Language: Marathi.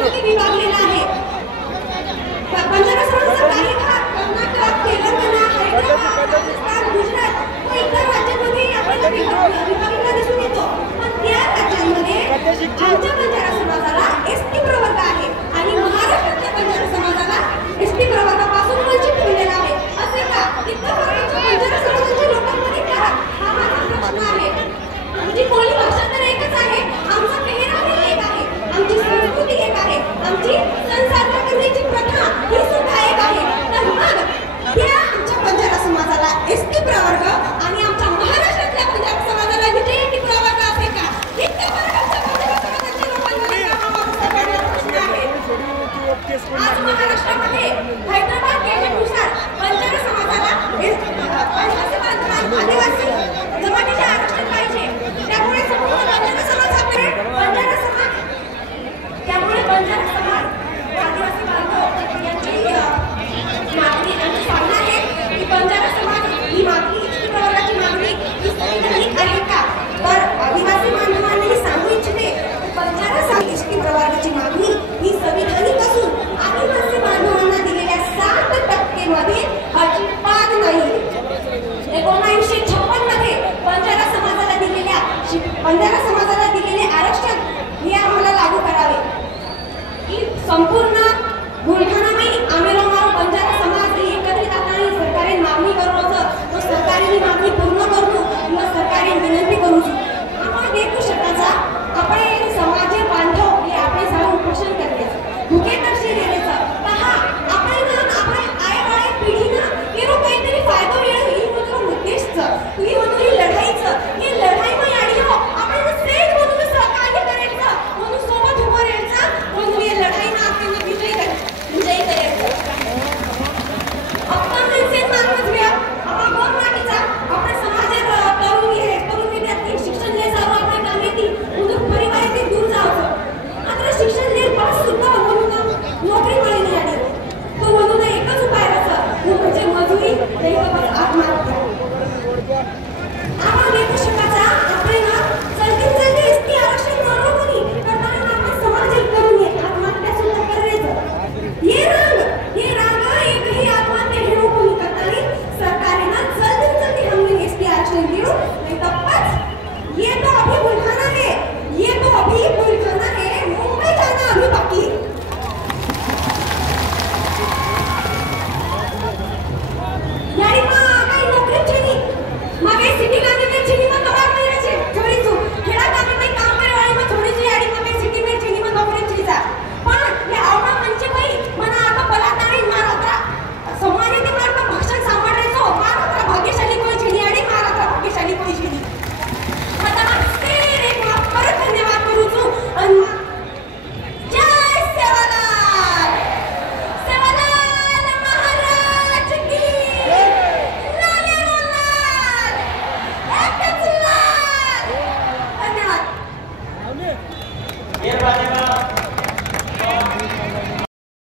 राज्यांमध्ये विभागलेला आहे। बंजारा समाजाचा काही भाग कर्नाटक, तेलंगणा, हैदराबाद, राजस्थान, गुजरात व इतर राज्यांमध्ये आपल्याला विभागलेला दिसून येतो। पण त्या राज्यांमध्ये आमच्या बंजारा समाजाला एसटी प्रवर्ग आहे आणि महाराष्ट्रातल्या बंजारा समाजाला एसटी प्रवर्गापासून वंचित ठेवलेला आहे। असे का? इतका फरक बंजारा समाजाच्या लोकांमध्ये का? हा माझा प्रश्न आहे। आमची बोली भाषा तर एकच आहे, आमचा पेहराव एक आहे, आमची संस्कृती एक आहे, आमची संसार करण्याची प्रथा ही सुद्धा एक आहे। तर मग त्या आमच्या बंजारा समाजाला एसटी प्रवर्ग आणि आमच्या महाराष्ट्रातल्या बंजारा समाजाला विजयी प्रवर्ग असे का? इतका फरक आमच्या बंजारा समाजाच्या लोकांमध्ये का? सगळ्यांना प्रश्न आहे। आज महाराष्ट्रामध्ये हैदराबाद केंद्रानुसार बंजारा समाजाला आदिवासी जमातीचे आरक्षण पाहिजे। त्यामुळे बंजारा समाज आदिवासी बांधव यांची मागणी आणि सांगणं आहे की बंजारा समाज ही मागणी एसटी प्रवर्गाची मागणी ही संविधानिक आहे का? तर आदिवासी बांधवांनी सांगू इच्छिते बंजारा समाज एसटी प्रवर्गाची मागणी ही संविधानिक असून आदिवासी बांधवांना दिलेल्या 7% मध्ये अजिबात नाही। 1956 मध्ये बंजारा समाजाला दिलेले आरक्षण हे आम्हाला लागू करावे। ही संपूर्ण बुलढाणा